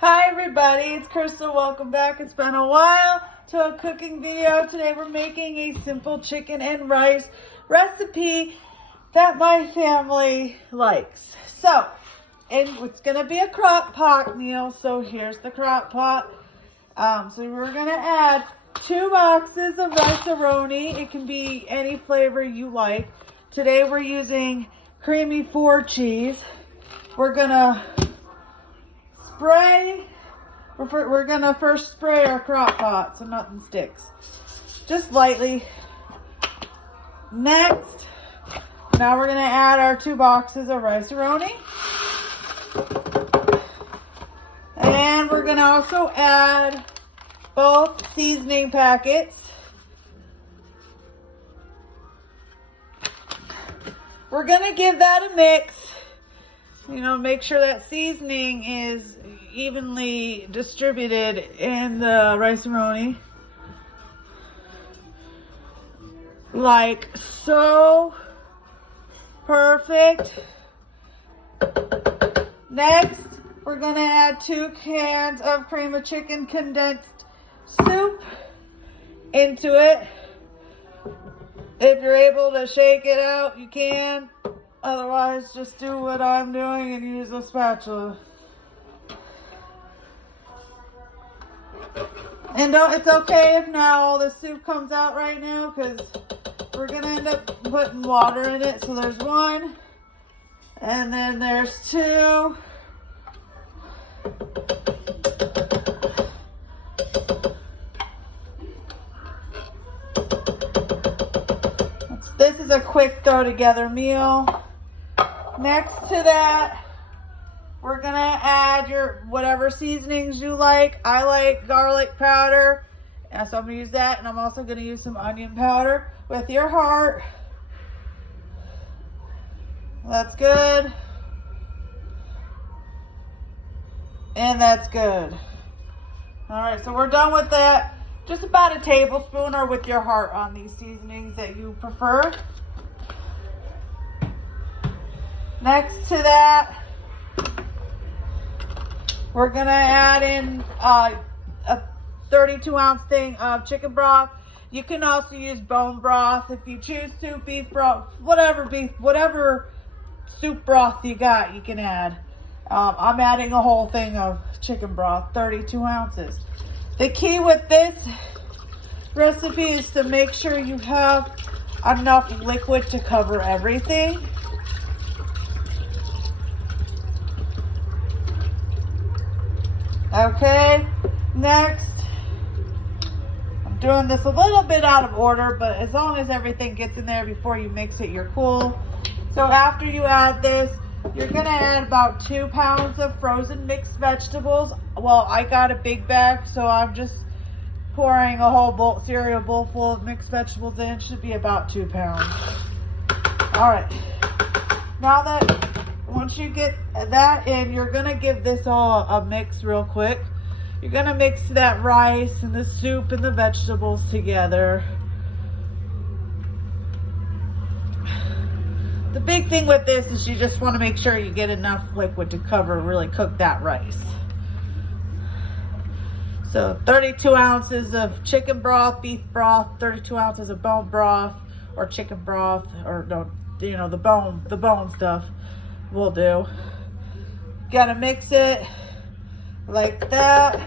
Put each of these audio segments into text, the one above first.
Hi everybody, it's Crystal. Welcome back. It's been a while to a cooking video. Today we're making a simple chicken and rice recipe that my family likes. So, and it's gonna be a crock pot meal. So here's the crock pot. So we're gonna add 2 boxes of rice-a-roni. It can be any flavor you like. Today we're using creamy 4 cheese. We're gonna we're gonna first spray our crock pot so nothing sticks. Just lightly. Next, now we're gonna add our 2 boxes of rice-a-roni. And we're gonna also add both seasoning packets. We're gonna give that a mix. You know, make sure that seasoning is evenly distributed in the rice-a-roni. Like so. Perfect. Next, we're gonna add 2 cans of cream of chicken condensed soup into it. If you're able to shake it out, you can. Otherwise, just do what I'm doing and use a spatula. And it's okay if not all the soup comes out right now, because we're going to end up putting water in it. So there's 1, and then there's 2. This is a quick throw together meal. Next to that, we're gonna add your whatever seasonings you like. I like garlic powder, and so I'm gonna use that, and I'm also gonna use some onion powder with your heart. That's good. And that's good. All right, so we're done with that. Just about a tablespoon, or with your heart on these seasonings that you prefer. Next to that, we're gonna add in a 32-ounce thing of chicken broth. You can also use bone broth if you choose to, beef broth, whatever soup broth you got, you can add. I'm adding a whole thing of chicken broth, 32 ounces. The key with this recipe is to make sure you have enough liquid to cover everything. Okay, next, I'm doing this a little bit out of order, but as long as everything gets in there before you mix it, you're cool. So after you add this, you're gonna add about 2 pounds of frozen mixed vegetables. Well, I got a big bag, so I'm just pouring a whole cereal bowl full of mixed vegetables in. It should be about 2 pounds. All right, now that once you get that in, you're gonna give this all a mix real quick. You're gonna mix that rice and the soup and the vegetables together. The big thing with this is you just want to make sure you get enough liquid to really cook that rice. So 32 ounces of chicken broth, beef broth, 32 ounces of bone broth or chicken broth, or no, you know, the bone stuff will do. Gotta mix it like that.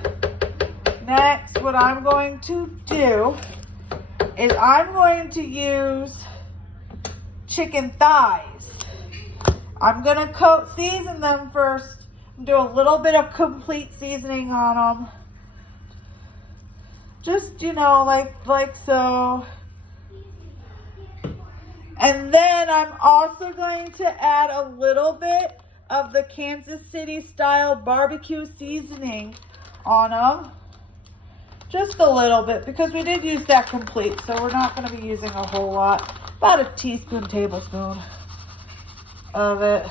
Next, what I'm going to do is I'm going to use chicken thighs. I'm gonna season them first, do a little bit of complete seasoning on them. Just, you know, like so. And then I'm also going to add a little bit of the Kansas City style barbecue seasoning on them. Just a little bit, because we did use that complete, so we're not going to be using a whole lot. About a tablespoon of it,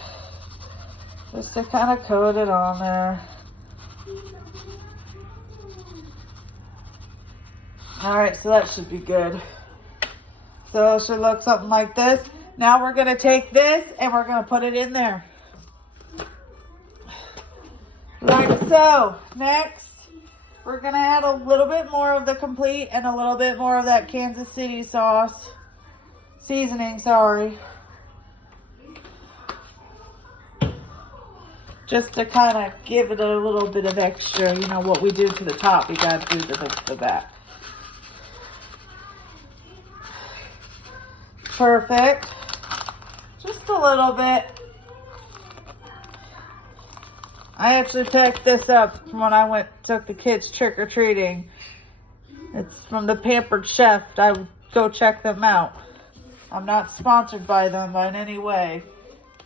just to kind of coat it on there. All right, so that should be good. So it should look something like this. Now we're gonna take this and we're gonna put it in there. Like So next, we're gonna add a little bit more of the complete and a little bit more of that Kansas City sauce seasoning, sorry. Just to kind of give it a little bit of extra, you know, what we do to the top, we gotta do to the back. Perfect. Just a little bit. I actually picked this up from when I took the kids trick-or-treating. It's from the Pampered Chef. I would go check them out. I'm not sponsored by them in any way,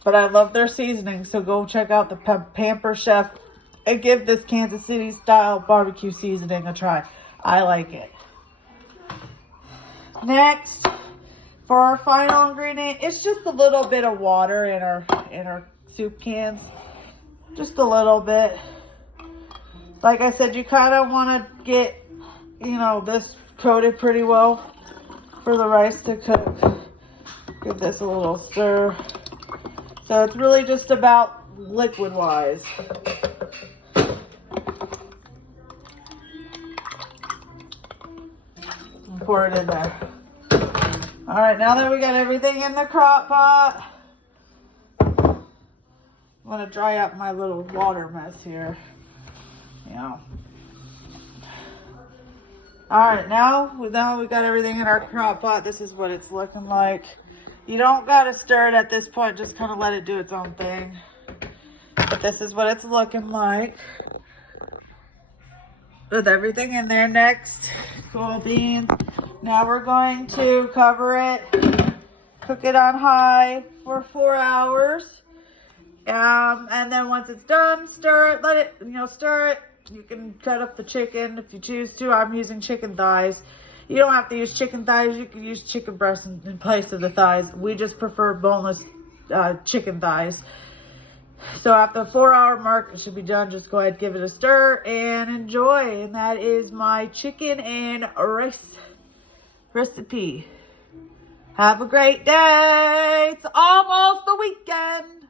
but I love their seasoning, so go check out the Pampered Chef and give this Kansas City style barbecue seasoning a try. I like it. Next, for our final ingredient, it's just a little bit of water in our soup cans. Just a little bit. Like I said, you kind of want to get, you know, this coated pretty well for the rice to cook. Give this a little stir. So it's really just about liquid wise. Pour it in there. All right, now that we got everything in the crock pot, I'm gonna dry up my little water mess here. You know. All right, now we got everything in our crock pot. This is what it's looking like. You don't gotta stir it at this point. Just kind of let it do its own thing. But this is what it's looking like. With everything in there. Next, cool beans. Now we're going to cover it, cook it on high for 4 hours. And then once it's done, stir it, let it, stir it. You can cut up the chicken if you choose to. I'm using chicken thighs. You don't have to use chicken thighs. You can use chicken breasts in place of the thighs. We just prefer boneless chicken thighs. So at the 4 hour mark, it should be done. Just go ahead, give it a stir, and enjoy. And that is my chicken and rice recipe. Have a great day. It's almost the weekend.